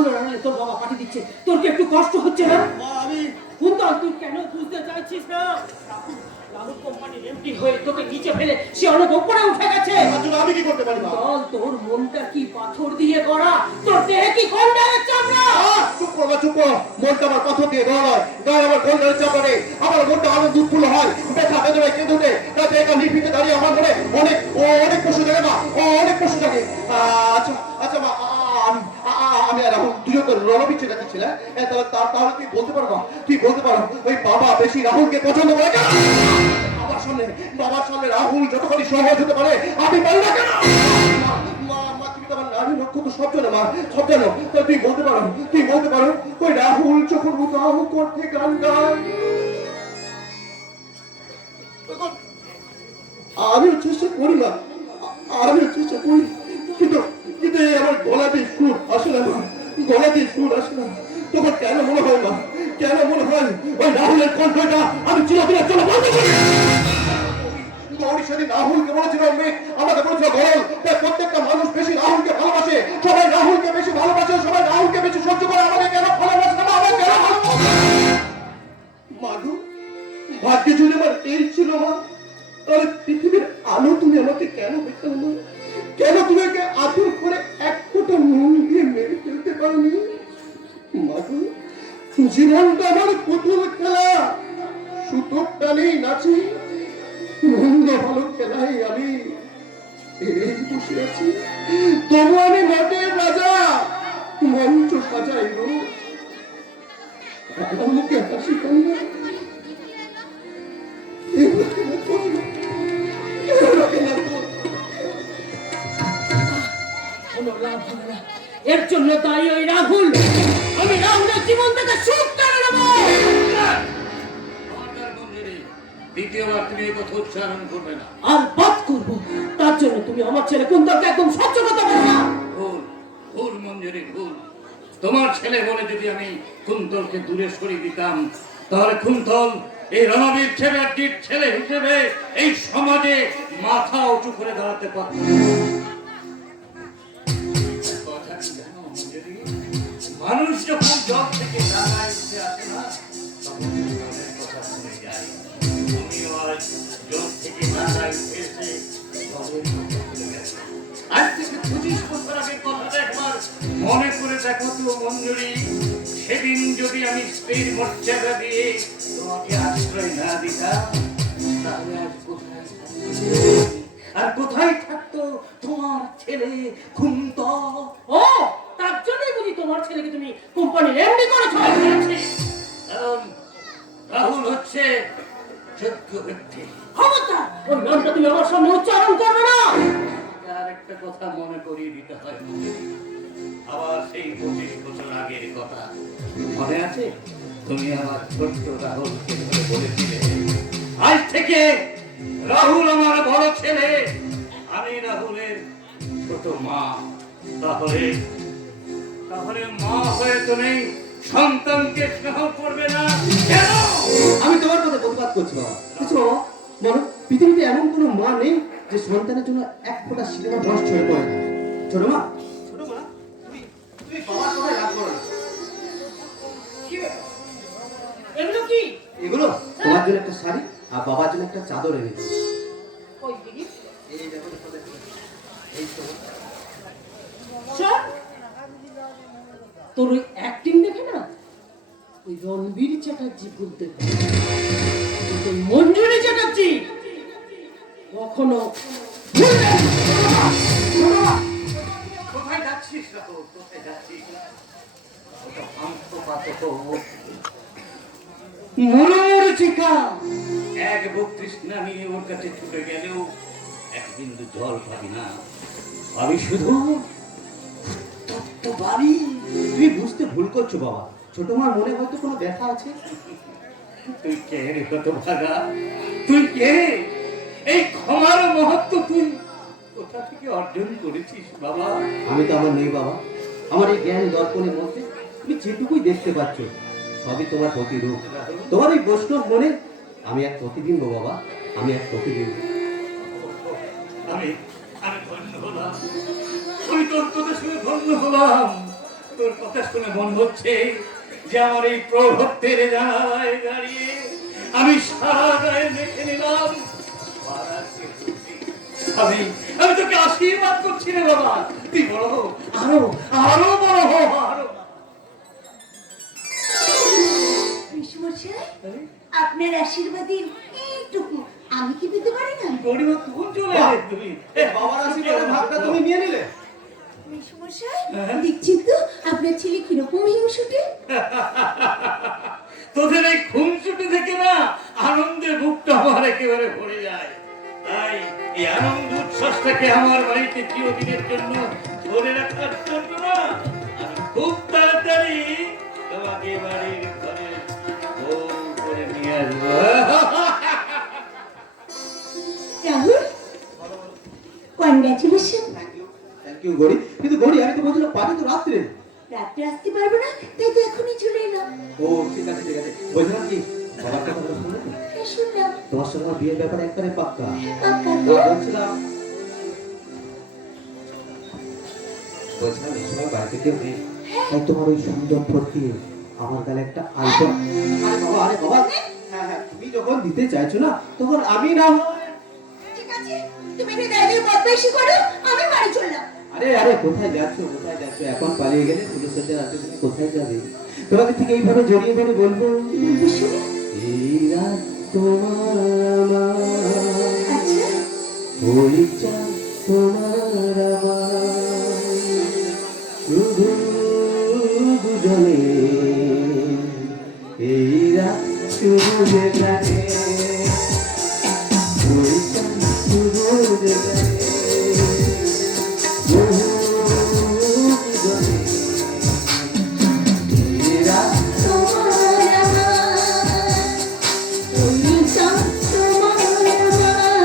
রাহুল রাহুল তোর বাবা পাঠিয়ে দিচ্ছে, তোর কি একটু কষ্ট হচ্ছে না? আমি কুন্তল তুই কেন বুঝতে চাইছিস না? রাহুল কোম্পানির এমডি হয়ে তোকে নিচে ফেলে সে অনেক উপরে উঠে গেছে। আমি কি করতে পারি? বল, তোর মনটা কি পাথর দিয়ে গড়া? তোর দেহে কি গন্ডারের চামড়া? চুপ কর, চুপ কর। মনটা আমার পাথর দিয়ে গড়া নয়, গায়ে আমার গন্ডারের চামড়া নেই। আমার মনটা আনন্দ উৎফুল্ল হয়, ব্যথা বেদনায় কেঁদে ওঠে। তাতে একা নিভৃতে দাঁড়িয়ে আমার মনে অনেক প্রশ্ন জাগে মা, অনেক প্রশ্ন জাগে। আচ্ছা আচ্ছা মা, আমি আর রাহুল দুজন তো রণবিচ্ছেদ ছিল, তাহলে তুই বলতে পারো না, তুই বলতে পারো ওই বাবা বেশি রাহুলকে পছন্দ করে কেন? বাবার সামনে রাহুল যতখানি সহজ হতে পারে আমি পারি না কেন? মা তুমি তো আমার নারী নক্ষত্র সব জানো মা, সব জানো। তুই বলতে পারো ওই রাহুল যখন উদাহ করতে গান গায় আমিও চেষ্টা করি না, কিন্তু আমার গলাতে সুর আসে না মা, গলাতে সুর আসে না। তখন কেন মনে হয় মা, কেন মনে হয় ওই রাহুলের কণ্ঠটা আমি চিরদিনের জন্য বন্ধ করি? গৌরী সেদিন রাহুলকে বলেছিল মেঘ, আমাকে বলেছিল গরল। তাই প্রত্যেকটা মানুষ বেশি রাহুলকে ভালোবাসে, সবাই রাহুলকে বেশি ভালোবাসে, সবাই রাহুলকে বেশি সহ্য করে। আমাকে কেন ভালোবাসে না? আমাকে কেন ভালোবাসে? মাধু, ভাগ্যে যদি আমার তেল ছিল মা, তাহলে পৃথিবীর আলো তুমি আমাকে কেন দেখতে না? কেন তুমি একে আদর করে এক ফোঁটা নুন দিয়ে মেরে ফেলতে পারোনি? মাধু, জীবনটা আমার পুতুল খেলা, সুতোর টানেই নাচি, মন্দ ভালো খেলাই আমি এই বসে আছি। তবু আমি নাটের রাজা, মঞ্চ সাজাই রোজ। আমার মুখে হাসি কান্না এর জন্য দায়ী ওই রাহুল। আমি রাহুলের জীবন থেকে সুখ কেড়ে নেবো। দ্বিতীয়বার তুমি এই কথা উচ্চারণ করবে না। আর বাদ করবো, তার জন্য তুমি আমার ছেলে কুন্তলকে একদম সহ্য করতে পারো না। ভুল মঞ্জুরি, ভুল। তোমার ছেলে বলে যদি আমি কুন্তলকে দূরে সরিয়ে দিতাম, তাহলে কুন্তল এই রণবীর চ্যাটার্জির ছেলে হিসেবে এই সমাজে মাথা উঁচু করে দাঁড়াতে পারত। মানুষ যখন জব থেকে দাঁড়ায় উঠে আসে না, তখন কথা শুনে যায়। তুমিও আজ জব থেকে দাঁড়ায় উঠে এসে আজ থেকে 25 বছর আগের কথাটা একবার মনে করে দেখো তো মঞ্জুরি। সেদিন যদি আমি স্ত্রীর মর্যাদা দিয়ে তোমাকে আশ্রয় না দিতাম, তাহলে আজ কোথায় আর কোথায় থাকতো তোমার ছেলে কুন্তল? ও, তার জন্যই বুঝি তোমার ছেলেকে তুমি কোম্পানির এমডি করেছো? রাহুল হচ্ছে যোগ্য ব্যক্তি। খবরদার, ওই নামটা তুমি আমার সামনে উচ্চারণ করবে না। আর একটা কথা মনে করিয়ে দিতে হয়, আবার সেই 25 বছর আগের কথা মনে আছে? তুমি আমার ছোট্ট রাহুলকে ধরে বলেছিলে, আজ থেকে রাহুল আমার বড় ছেলে, আমি রাহুলের ছোট মা। তাহলে মা হয়ে তুমি সন্তানকে স্নেহ করবে না কেন? আমি তোমার কথা প্রতিবাদ করছি বাবা। কিছু বাবা বলো, পৃথিবীতে এমন কোনো মা নেই যে সন্তানের জন্য এক ফোঁটা সিনেমা নষ্ট হয়ে পড়ে। ছোট মা, তুমি বাবার কথায় রাগ করো না। এগুলো কি? এগুলো তোমার জন্য একটা শাড়ি আর বাবার জন্য একটা চাদর এনেছি। ওই দিদি, এই দেখো, এই তো শোন, তোর ওই অ্যাক্টিং দেখে না ওই রণবীর চ্যাটার্জি বলতে মঞ্জুরি চ্যাটার্জি কখনো কোথায় যাচ্ছিস রাহুল? কোথায় যাচ্ছিস? মরচিকা এক বুক তৃষ্ণা নিয়ে ওর কাছে ছুটে গেলেও এক বিন্দু জল পাবি না, আমি শুধু বাড়ি। তুমি বুঝতে ভুল করছো বাবা, ছোট মার মনে হয়তো কোনো ব্যথা আছে। তুই কে রে কত ভাগা? তুই কে? এই ক্ষমার মহত্ব তুই কোথা থেকে অর্জন করেছিস বাবা? আমি তো আমার নেই বাবা, আমার এই জ্ঞান দর্পণের মধ্যে তুমি যেটুকুই দেখতে পাচ্ছ সবই তোমার প্রতিরূপ। তোমার এই বৈষ্ণব মনে আমি এক প্রতিবিম্ব বাবা, আমি এক প্রতিবিম্ব। আমি ধন্য হলাম, আমি তোর কথা শুনে ধন্য হলাম। তোর কথা শুনে মনে হচ্ছে যে আমার এই প্রভক্তের জানালায় দাঁড়িয়ে আমি সারা গায়ে মেখে নিলাম বারাকে ধুতি। আমি আমি তোকে আশীর্বাদ করছি রে বাবা, তুই বড় হো, আরো আরো বড় হো, আরো। পিসমশাই, আপনার আশীর্বাদে এইটুকু আমি কি দিতে পারি না? গরিমা কখন চলে এলে তুমি? বাবার আশীর্বাদের ভাগটা তুমি নিয়ে নিলে। পিসমশাই, দেখছেন তো আপনার ছেলে কিরকম হিংসুটে। তোদের এই খুনসুটি থেকে না আনন্দে বুকটা আমার একেবারে ভরে যায়। তাই এই আনন্দ উচ্ছ্বাসটাকে আমার বাড়িতে চিরদিনের জন্য ধরে রাখার জন্য না আমি খুব তাড়াতাড়ি তোমাকে বাড়ির ঘরে বউ করে নিয়ে আসবো। রাহুল, কনগ্রাচুলেশন। থ্যাংক ইউ গড়ি, কিন্তু গড়ি আমি তো বলছিলাম পারি তো রাত্রে। রাত্রে আসতে পারবো না, তাই তো এখনই চলে এলাম। ও ঠিক আছে ঠিক আছে, বলছিলাম কি বাবার কথা শুনলে তো? হ্যাঁ, শুনলাম। তোমার সঙ্গে আমার বিয়ের ব্যাপারে একবারে পাক্কা। পাক্কা তো? বলছিলাম এই সময় বাড়িতে কেউ নেই, তাই তোমার ওই সুন্দর ফটকে আমার গালে একটা আলপনা। আরে বাবা হ্যাঁ হ্যাঁ, তুমি যখন দিতে চাইছো না তখন আমি না হয়। ঠিক আছে, তুমি এনে দাঁড়িয়ে বদমাইশি করো, আমি বাড়ি চললাম। আরে আরে কোথায় যাচ্ছ কোথায় যাচ্ছ? এখন পালিয়ে গেলে পুলিশ সাথে রাতে তুমি কোথায় যাবে? তোমাকে ঠিক এইভাবে জড়িয়ে ধরে বলবো, বলবো শুনে। এই রাত তোমার আমার, আচ্ছা, ওই চাঁদ তোমার আমার, শুধু দুজনে এই রাত শুধু যে জানে, ওই চাঁদ শুধু যে জানে, শুধু দুজনে এই রাত তোমার আমার, ওই চাঁদ তোমার আমার,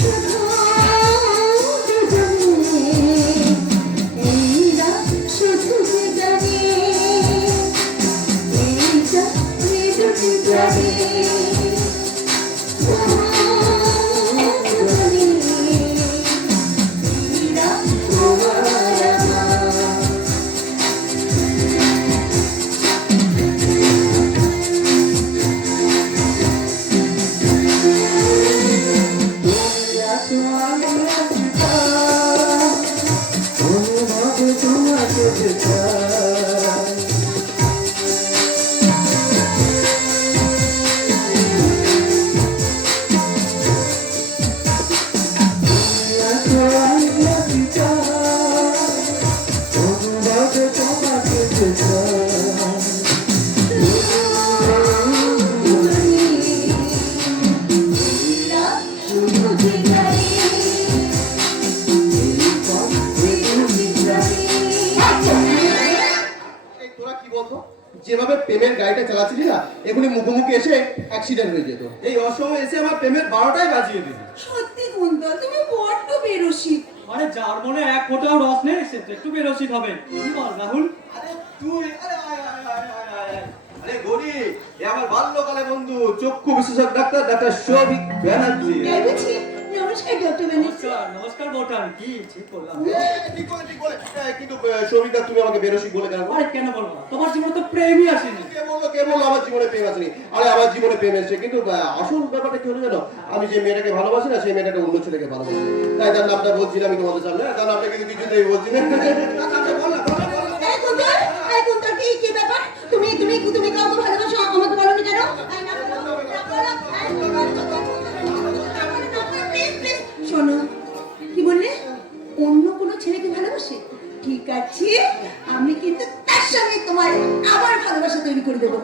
শুধু দুজনে এই রাত শুধু যে জানে, এই চাঁদ দুটি জানে, এই তোরা কি বলতো? যেভাবে প্রেমের গাড়িটা চালাচ্ছিলি না, এখনই মুখোমুখি এসে অ্যাক্সিডেন্ট হয়ে যেত। এই অসময়ে এসে আমার প্রেমের 12টাই বাজিয়ে দিলি। সত্যি কুন্তল, তুমি বড্ড বেরসি। আরে যার মনে এক ফোঁটাও রস নেই সে তো একটু বেরোসিত হবে। কি বল রাহুল? আরে তুই আরে আয় আয় আয় আয় আয়। আরে গরি, এ আমার বাল্যকালে বন্ধু, চক্ষু বিশেষজ্ঞ ডাক্তার ডাক্তার সৌভিক ব্যানার্জি। তাই বুঝি? নমস্কার ডক্টর ব্যানার্জি। নমস্কার নমস্কার বটান, কি ঠিক করলাম? ঠিক বলে ঠিক বলে। কিন্তু সৌভিক দা, তুমি আমাকে বেরসিক বলে কেন? আরে কেন বলবো না? তোমার জীবনে তো প্রেমই আসেনি। কে বললো আমার জীবনে প্রেম আসেনি? আরে আমার জীবনে প্রেম এসেছে, কিন্তু আসল ব্যাপারটা কি হলো জানো? আমি যে মেয়েটাকে ভালোবাসি না, সেই মেয়েটাকে অন্য ছেলেকে ভালোবাসি। তাই তার নামটা বলছি না আমি তোমাদের সামনে, তার নামটা কিন্তু কিছুতেই বলছি না। বল না, বল না, বল না। এই কুন্তল, এই কুন্তল, কি ব্যাপার? তুমি তুমি তুমি কাউকে ভালোবাসো, আমাকে বলনি কেন? এই না বলো, না বলো, এই প্লিজ প্লিজ শোনো। কি বললে? অন্য কোনো ছেলেকে ভালোবাসে? ঠিক আছে, আমি কিন্তু তার সঙ্গে তোমার আবার ভালোবাসা তৈরি করে দেবো।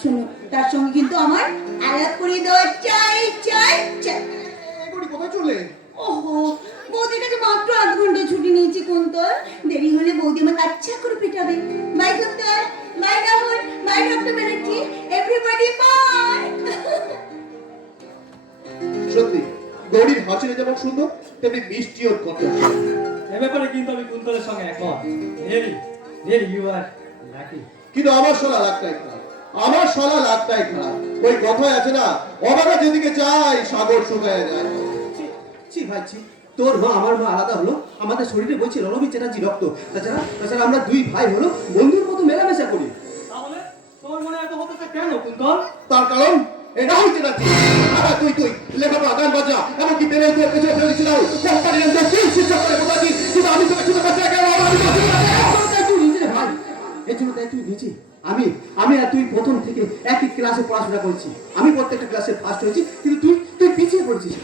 শোনো, তার সঙ্গে কিন্তু আমার আলাপ করে দেওয়া চাই চাই চাই। এগুলি কোথায় চলে? ওহো, বৌদির কাছে মাত্র 8 ঘন্টা ছুটি নিয়েছি কুন্তল। দেরি হলে বৌদি আমাকে আচ্ছা করে পেটাবে। Bye Kuntal, bye Rahul, bye doctor Banerjee, everybody bye. সত্যি গৌরীর হাসিটা যেমন সুন্দর, তেমনি মিষ্টি ওর কথা। এ ব্যাপারে কিন্তু আমি কুন্তলের সঙ্গে একমত। Really really you are lucky. কিন্তু আমার শালা লাগটাই খারাপ, আমার শালা লাগটাই খারাপ। ওই কথায় আছে না, অবাগা যেদিকে যায় সাগর শুকায় যায়। ছি ভাই ছি, তোর মা আমার মা আলাদা হলো, আমাদের শরীরে বইছে রণবীর চ্যাটার্জি রক্ত। তাছাড়া আমরা দুই ভাই হলো বন্ধুর মতো মেলামেশা করি। তাহলে তোমার মনে এত হতেছে কেন কুন্তল? তার কারণ এই রাহুল চ্যাটার্জি। তুই লেখাপড়া গান বাজনা এমনকি প্রেমের উপরে পেছনে ফেলে দিচ্ছিল কোম্পানির শিক্ষক করে বোঝাচ্ছি, কিন্তু আমি তোকে শুধু কাছে তুই নিজে ভাই, এর জন্য তাই তুই নিজে আমি আর তুই প্রথম থেকে একই ক্লাসে পড়াশোনা করেছি। আমি প্রত্যেকটা ক্লাসে ফার্স্ট হয়েছি, কিন্তু তুই পিছিয়ে পড়েছিস।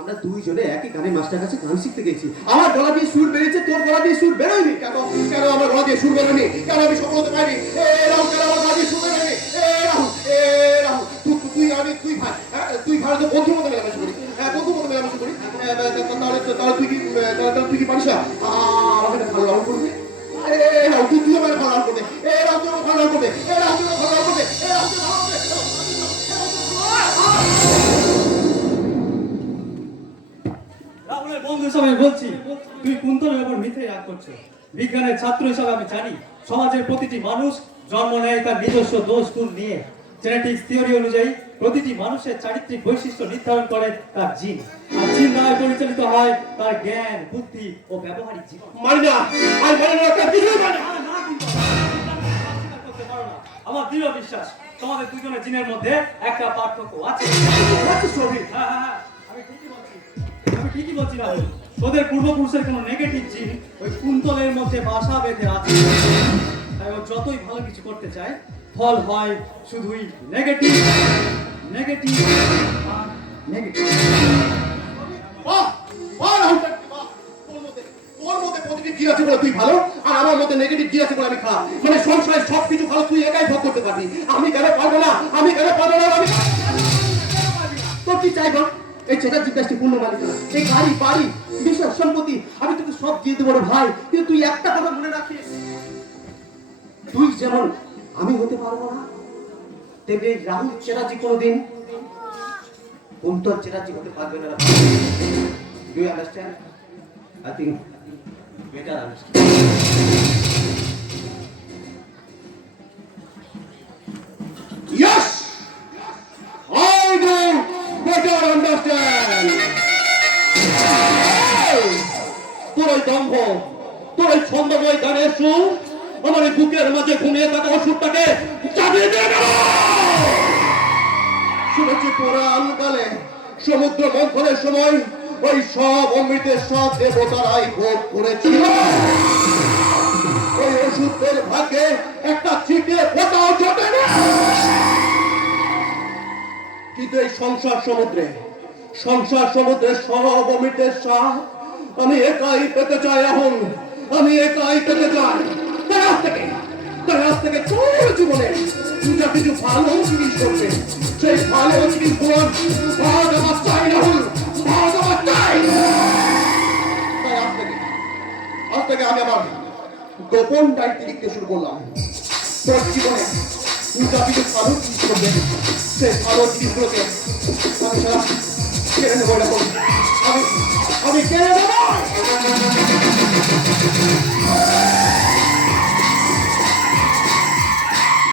আমরা দুইজনে একই গানের মাস্টার কাছে গান শিখতে গেছি। আমার গলা দিয়ে সুর বেরিয়েছে, তোর গলা দিয়ে সুর বেরোয়নি। কেন আমার গলা দিয়ে সুর বেরোয়নি? কেন আমি সফল হতে পারিনি? রাহুল, কেন আমার গলা দিয়ে সুর বেরোয়নি? রাহুল, তুই ভাই, তুই ভারতে বন্ধুর মতো মেলামেশা করি, বন্ধুর মতো মেলামেশা করি, তাহলে তুই কি পারিস না আমাকে ভালো রাহুল করবি? রাহুল, তুই আমার ভালো রাহুল করবে, রাহুল তুই আমার ভালো রাহুল করবে, রাহুল তুই আমার ভালো রাহুল করবে, রাহুল তুই ভালো করবে। রাহুলের বন্ধু হিসাবে আমি বলছি, তুই কুন্তলের উপর মিথ্যে রাগ করছো। বিজ্ঞানের ছাত্র হিসাবে আমি জানি সমাজের প্রতিটি মানুষ জন্ম নেয় তার নিজস্ব দোষ গুণ নিয়ে। জেনেটিক্স থিওরি অনুযায়ী প্রতিটি মানুষের চারিত্রিক বৈশিষ্ট্য নির্ধারণ করে তার জিন, আর জিন দ্বারা পরিচালিত হয় তার জ্ঞান, বুদ্ধি ও ব্যবহারিক জীবন। মানি না, আমি মানি না, কিছুই মানি না। আমার দৃঢ় বিশ্বাস তোমাদের দুজনের জিনের মধ্যে একটা পার্থক্য আছে। হ্যাঁ, আমি ঠিকই বলছি রাহুল। তোদের পূর্বপুরুষের কোনো নেগেটিভ জিন ওই কুন্তলের মধ্যে বাসা বেঁধে আছে। তাই ও যতই ভালো কিছু করতে চায়, ফল হয় শুধুই নেগেটিভ। তোর মধ্যে পজিটিভ কি আছে বলে তুই ভালো, আর আমার মধ্যে নেগেটিভ কি আছে বলে আমি খারাপ। মানে সংসারের সবকিছু ভালো তুই একাই ভোগ করতে পারবি, আমি কেন পারবো না? তোর কি চাই বল? এই চ্যাটার্জি কাজটি পূর্ণ মালিকানা, এই গাড়ি বাড়ি বিশাল সম্পত্তি আমি তোকে সব দিয়ে দেবো রে ভাই। কিন্তু তুই একটা কথা মনে রাখিস, তুই যেমন আমি হতে পারবো না, তেমনি রাহুল চ্যাটার্জি কোনোদিন কুন্তল চ্যাটার্জি হতে পারবে না। Do you understand? I think better understand. Yes, I do better understand. তোর ওই দম্ভ, তোর ওই ছন্দময় গানের সুর আমার এই বুকের মাঝে ঘুমিয়ে থাকা অসুরটাকে চাপিয়ে দিয়ে গেল। শুনেছি পুরাণ কালে সমুদ্র মন্থনের সময় ওই সব অমৃতের সব দেবতারাই ভোগ করেছিল। ওই ওষুধের ভাগ্যে একটা ছিটে ফোটাও জোটে না। কিন্তু এই সংসার সমুদ্রে সব অমৃতের স্বাদ আমি একাই পেতে চাই। এখন আমি একাই পেতে চাই। তাই আজ থেকে তোর জীবনে যা কিছু ভালো জিনিস করবে, সেই ভালো জিনিসগুলো ভাগ আমার চাই। রাহুল, ভাগ আমার চাই। তাই আজ থেকে আমি আমার গোপন ডায়েরি লিখতে শুরু করলাম। তোর জীবনে যা কিছু ভালো জিনিস করবে, সেই ভালো জিনিসগুলোকে আমি সারা কেড়ে নেবো। আমি কেড়ে নেবো।